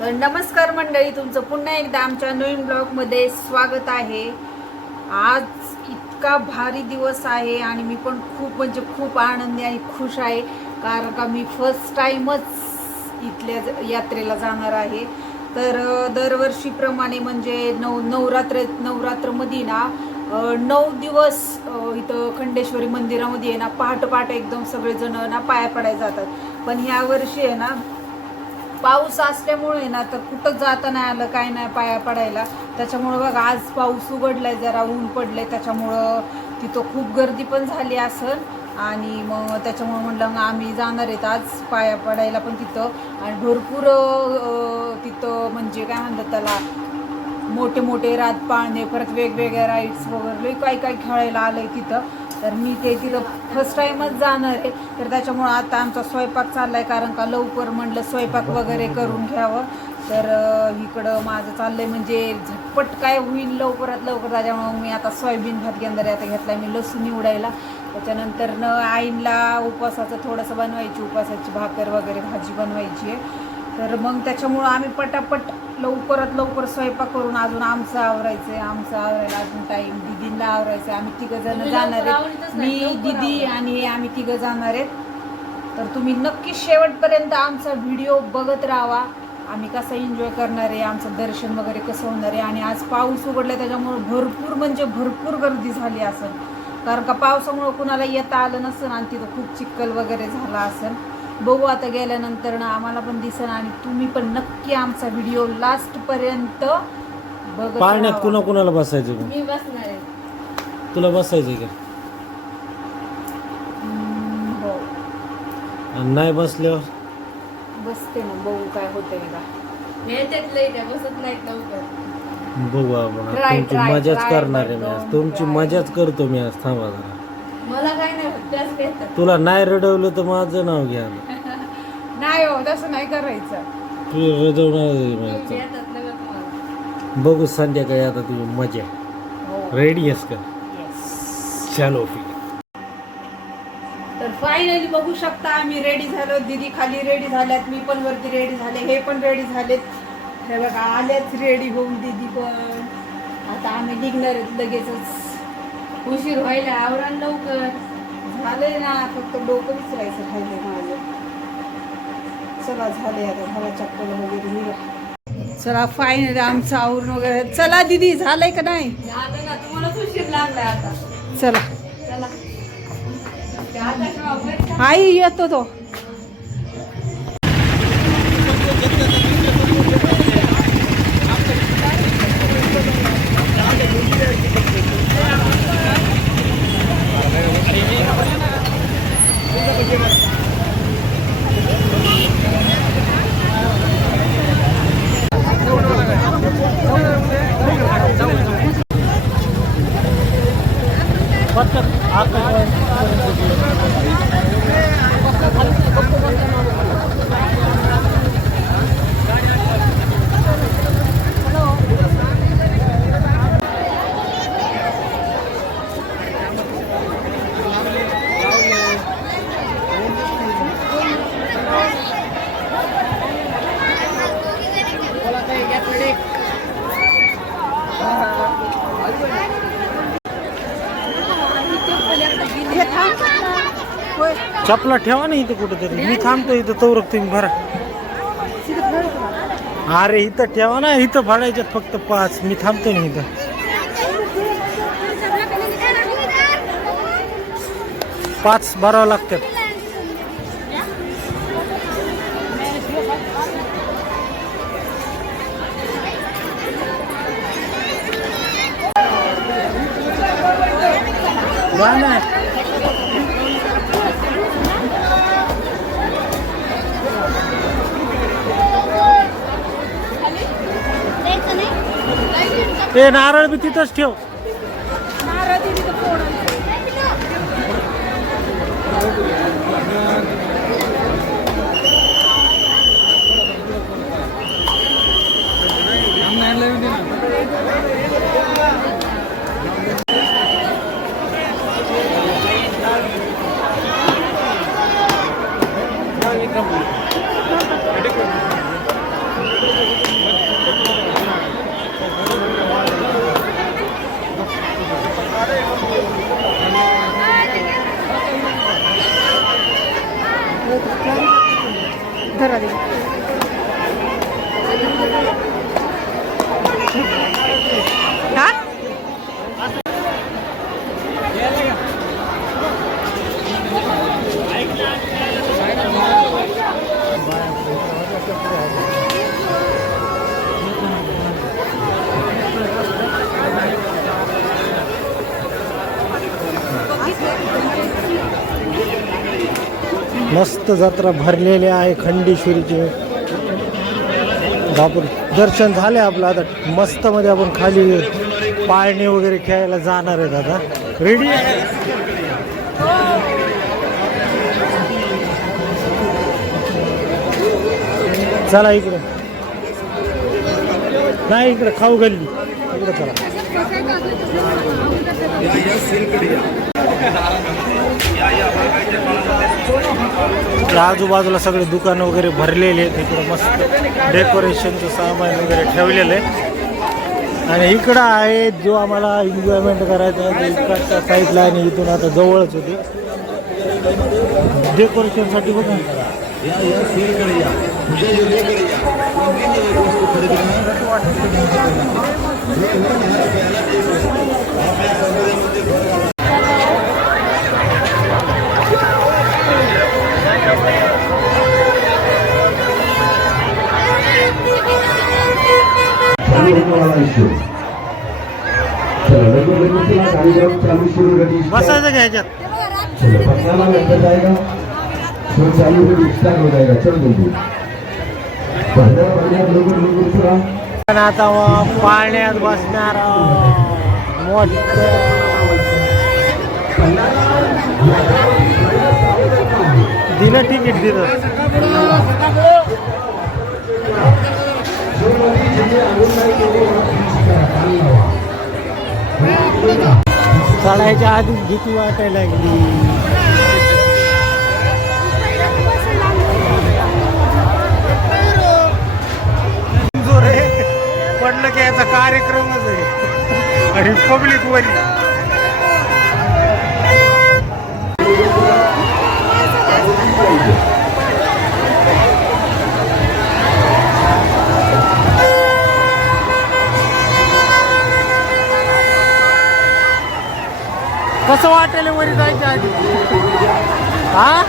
तर नमस्कार मंडळी तुमचं पुन्हा एकदा आमच्या नवीन ब्लॉगमध्ये स्वागत आहे. आज इतका भारी दिवस आहे आणि मी पण खूप म्हणजे खूप आनंदी आणि खुश आहे. कारण का मी फर्स्ट टाईमच इथल्या यात्रेला जाणार आहे. तर दरवर्षीप्रमाणे म्हणजे नऊ नवरात्र नवरात्रमध्ये ना नऊ दिवस इथं खंडेश्वरी मंदिरामध्ये आहे ना पहाट पहाट एकदम सगळेजण ना पाया पडाय जातात. पण ह्या वर्षी आहे ना पाऊस असल्यामुळे ना तर कुठं जाता नाही आलं काय नाही पाया पडायला. त्याच्यामुळं बघा आज पाऊस उघडलाय जरा ऊन पडलंय त्याच्यामुळं तिथं खूप गर्दी पण झाली असल आणि मग त्याच्यामुळं म्हणलं मग आम्ही जाणार आहेत आज पाया पडायला पण तिथं. आणि भरपूर तिथं म्हणजे काय म्हणतात त्याला मोठे मोठे रात पाळणे परत वेगवेगळ्या राईड्स वगैरे काय काय खेळायला आलं आहे तिथं. तर मी ते तिथं फर्स्ट टाईमच जाणार आहे. तर त्याच्यामुळं आता आमचा स्वयंपाक चाललाय कारण का लवकर म्हणलं स्वयंपाक वगैरे करून घ्यावं. तर इकडं माझं चाललंय म्हणजे झटपट काय होईल लवकरात लवकर त्याच्यामुळं मी आता सोयाबीन भात गेंदर आता घेतलाय मी लसूण निवडायला. त्याच्यानंतर न आईनला उपवासाचं थोडंसं बनवायची उपवासाची भाकर वगैरे भाजी बनवायची आहे. तर मग त्याच्यामुळं आम्ही पटापट लवकरात लवकर स्वयंपाक करून अजून आमचं आवरायचं आहे आमचं आवरायला अजून टाईम दिदींना आवरायचं आहे आम्ही तिघं जण जाणार आहेत. मी दिदी आणि आम्ही तिघं जाणार आहेत. तर तुम्ही नक्की शेवटपर्यंत आमचा व्हिडिओ बघत राहा आम्ही कसं एन्जॉय करणार आहे आमचं दर्शन वगैरे कसं होणार आहे? आणि आज पाऊस उघडला त्याच्यामुळे भरपूर म्हणजे भरपूर गर्दी झाली असेल. कारण का पावसामुळं कुणाला येता आलं नसेल आणि तिथं खूप चिखल वगैरे झाला असेल. बघू आता गेल्यानंतर ना आम्हाला पण दिसेल आणि तुम्ही पण नक्की आमचा व्हिडिओ लास्ट पर्यंत बघत पाळण्यात. कुणा कुणाला बसायचं? मी बसणार आहे. तुला बसायचं का? हो. नाही बसल्यावर? बसते ना बघू काय होतंय का मी त्यातलं त्या बसत नाहीत लवकर. बघू आपण आज. Try, तुमची try, मजाच try, करणार आहे मी आज. don't तुमची try. मजाच करतो मी आज थांबा जरा. मला काय नाही होत येतात तुला नाही रडवलं तर माझं नाव घ्या नाही हो तसं नाही करायचं. तू रडवणार आहे बघू संध्याकाळी आता तुझी मजा. हो. रेडी आहेस का? येस चालो फिर. फायनली बघू शकता आम्ही रेडी झालो. दीदी खाली रेडी झाल्यात मी पण वरती रेडी झाले हे पण रेडी झालेत. हे बघा आल्याच रेडी होऊन दीदी पण. आता आम्ही निघणार आहेत लगेचच. उशीर व्हायला आवरण लवकर. झालंय ना फक्त डोकं विसरायचं खायला माझं. चला झाले आता झाला चप्पल वगैरे निघा. चला फायनली आमचं आवरून वगैरे. चला दीदी झालंय का नाही? ना तुम्हालाच उशीर लागलाय आता. चला. चला. ते आता ठेवा, बरं. आई येतो तो होय चपला ठेवा ना इथं कुठेतरी. मी थांबतो इथं तवरक तुम्ही भरा. अरे इथं ठेवा ना इथं फाडायच्यात फक्त पाच. मी थांबतो ना इथं. पाच भरावं लागतात. Why ना. ते नारळ बी तिथंच ठेव. Cierra ¿Ah? मस्त जत्रा भरलेली आहे खंडेश्वरीची. आपण दर्शन झाले आपलं आता. मस्तमध्ये आपण खाली पाळणे वगैरे खेळायला जाणार आहेत आता. रेडी चला इकडं. नाही इकडं खाऊ गल्ली. इकडे चला. आजूबाजूला सगळे दुकान वगैरे भरलेले आहेत. इकडं मस्त डेकोरेशनचं सामान वगैरे ठेवलेलं आहे आणि इकडं आहे जो आम्हाला एन्जॉयमेंट करायचा इकडच्या साईडला आणि इथून आता जवळच होते डेकोरेशनसाठी बघा. लोगों चला पण आता पाळण्यात बसणार मोठ दिलं तिकीट दिलं. चढायच्या आधीच भीती वाटायला लागली. जो रे पडलं की याचा कार्यक्रमच आहे. आणि पब्लिक वरी. कसं वाटेल वरी जायच्या आधी? हा?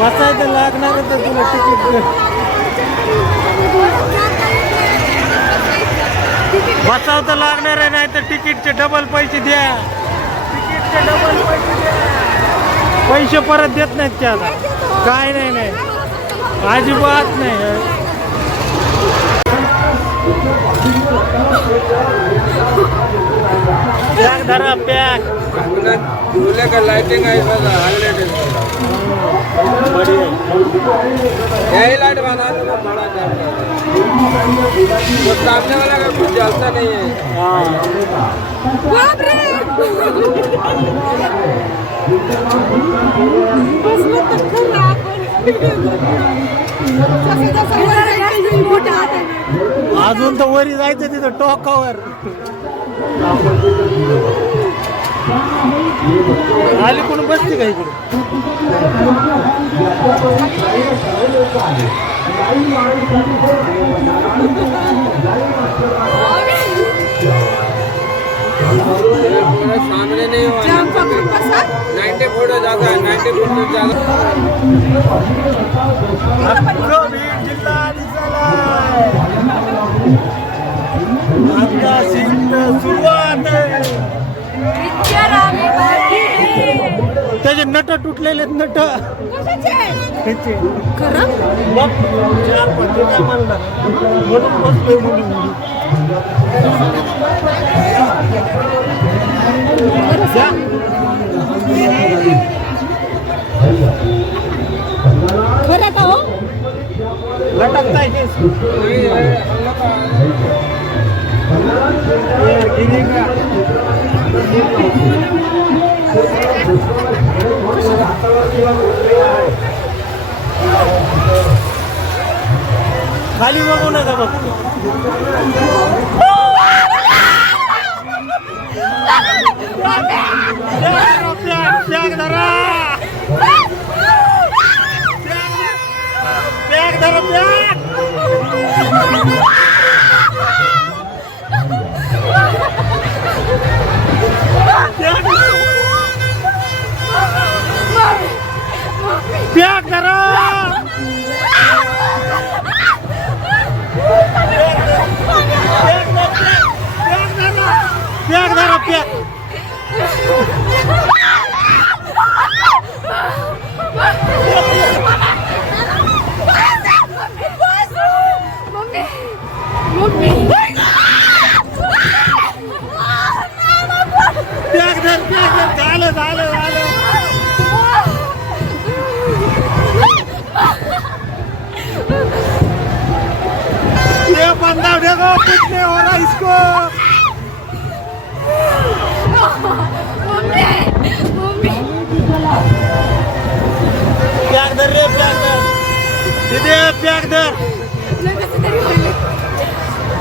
बसायचं लागणार तर तुला तिकीट बसाव तर लागणार आहे नाही तर तिकीटचे डबल पैसे द्या. तिकीटचे डबल पैसे द्या. पैसे परत देत नाहीत ते आता. काय नाही नाही. अजिबात नाही. धरा पॅक झूले का लाइटिंग है इसमें यही लाइट बना. दो ना बड़ा टाइप का वो सामने वाला का कुछ जलता नहीं. है अजून तर वरी जायचं तिथं टोकावर. आली कोण बसते का इकडे ये सामने नहीं हुआ नाइन्टी जाता है नाइन्टी जाता त्याचे नट तुटलेले आहेत, नट. खरं का हो लटकताय खाली बघू नका बघ. बॅग झालं झालं झालं ये बंदा देखो कुछ नहीं हो रहा इसको बॅग धर रे बॅग धर तिथे बॅग धर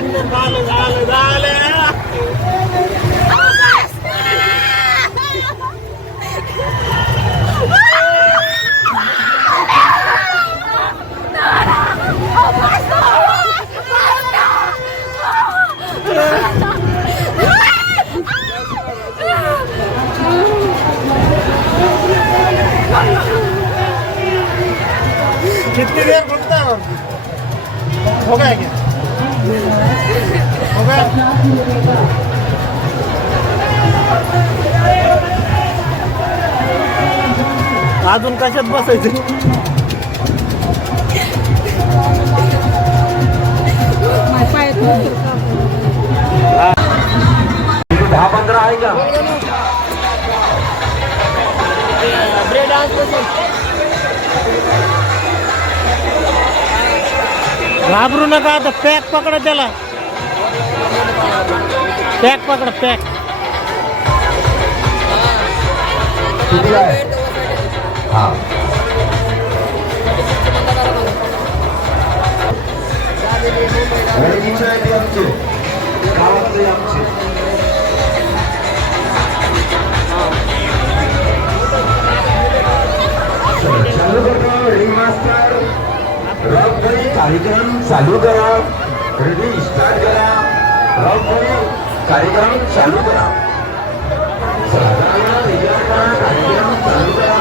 झालं झालं झालं कितनी देर रुकता अजून कशात बसायचं? दहा पंधरा आहे का घाबरू नका आता पॅक पकडा त्याला. पॅक पकड पॅक. चालू रेडी मास्टर रॉक कार्यक्रम चालू करा. रेडी स्टार्ट करा. रॉक भाई कार्यक्रम चालू करा साधारण तयार करा कार्यक्रम चालू करा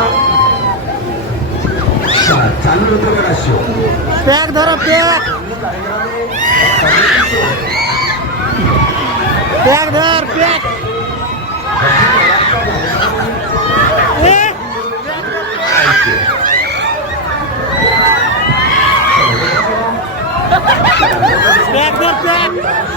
चा- चालू होतो बघा शो पॅक धरा पॅक पॅक धर पॅक ए, पॅक धर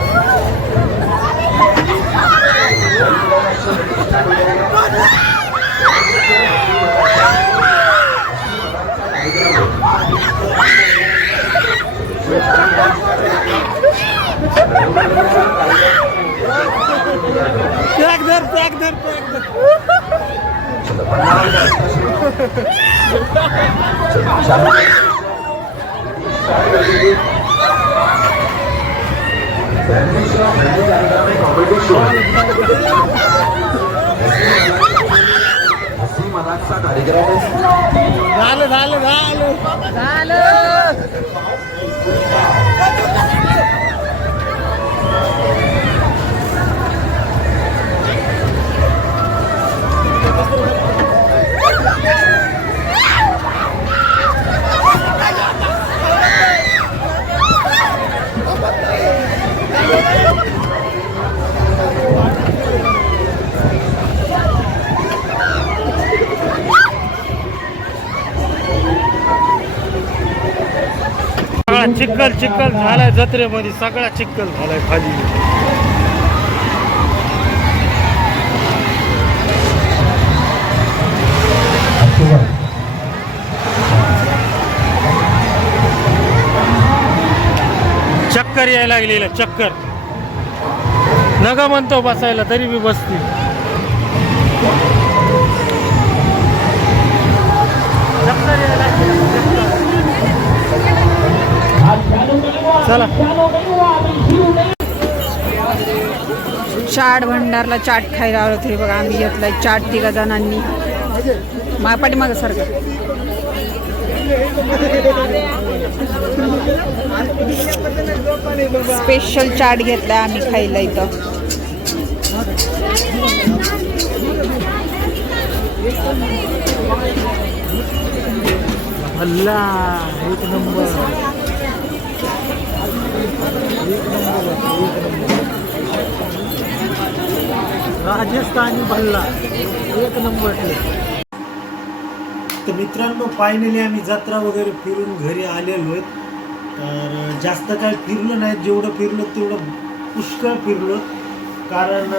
धर पॅक धर पॅक धर. हसी मनाचा कार्यक्रम झालं झालं. झालं. सगळा चिखल चिखल झालाय जत्रेमध्ये सगळा चिखल झालाय खाली. चक्कर यायला लागलेलं चक्कर. नका म्हणतो बसायला तरी मी बसते चक्कर यायला चला चाट भंडारला चाट खायला आलो होते बघा आम्ही घेतलाय चाट तिघा जणांनी. मा पाठीमागं सारखं स्पेशल चाट घेतलाय आम्ही खायला इथं. अल्ला एक नंबर. राजस्थानी भल्ला एक नंबर तर मित्रांनो फायनली आम्ही जत्रा वगैरे फिरून घरी आलेलो आहेत. तर जास्त काय फिरलं नाही. जेवढं फिरलो तेवढं पुष्कळ फिरलो. कारण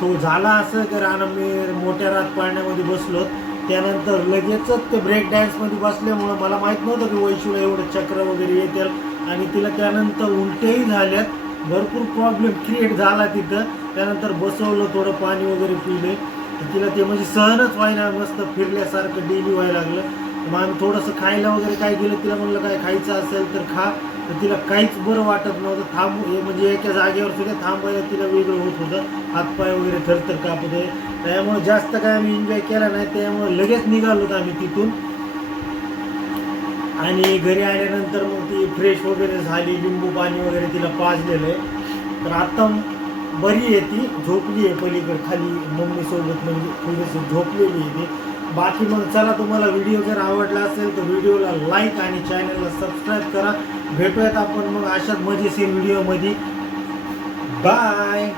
तो झाला असं तर आम्ही मोठ्या रात पाळण्यामध्ये बसलो. त्यानंतर लगेचच ते ब्रेक डान्समध्ये बसल्यामुळं मला माहीत नव्हतं की वैशूला एवढं चक्र वगैरे येतील. आणि तिला त्यानंतर उलट्याही झाल्यात. भरपूर प्रॉब्लेम क्रिएट झाला तिथं. त्यानंतर बसवलं थोडं पाणी वगैरे पिले. तिला ते म्हणजे सहनच व्हायला मस्त फिरल्यासारखं डेली व्हायला लागलं. मग आम्ही थोडंसं खायला वगैरे काय गेलं तिला म्हणलं काय खायचं असेल तर खा. तर तिला काहीच बरं वाटत नव्हतं. थांब हे म्हणजे एका जागेवर सुद्धा थांबायला तिला वेगळं होत होतं. हातपाय वगैरे थरथर कापत आहे त्यामुळे जास्त काय आम्ही एन्जॉय केला नाही. त्यामुळे लगेच निघालो होतो आम्ही तिथून. आणि घरी आल्यानंतर मग ती फ्रेश वगैरे झाली लिंबू पाणी वगैरे तिला पाजलेलं. आहे तर आता बरी आहे ती. झोपली आहे पलीकडे खाली. मम्मीसोबत म्हणजे थोडीशी झोपलेली आहे ती. बाकी मग चला तुम्हाला व्हिडिओ जर आवडला असेल तर व्हिडिओला लाईक आणि चॅनलला सबस्क्राईब करा. भेटूयात आपण मग अशाच मजेशीर व्हिडिओमध्ये बाय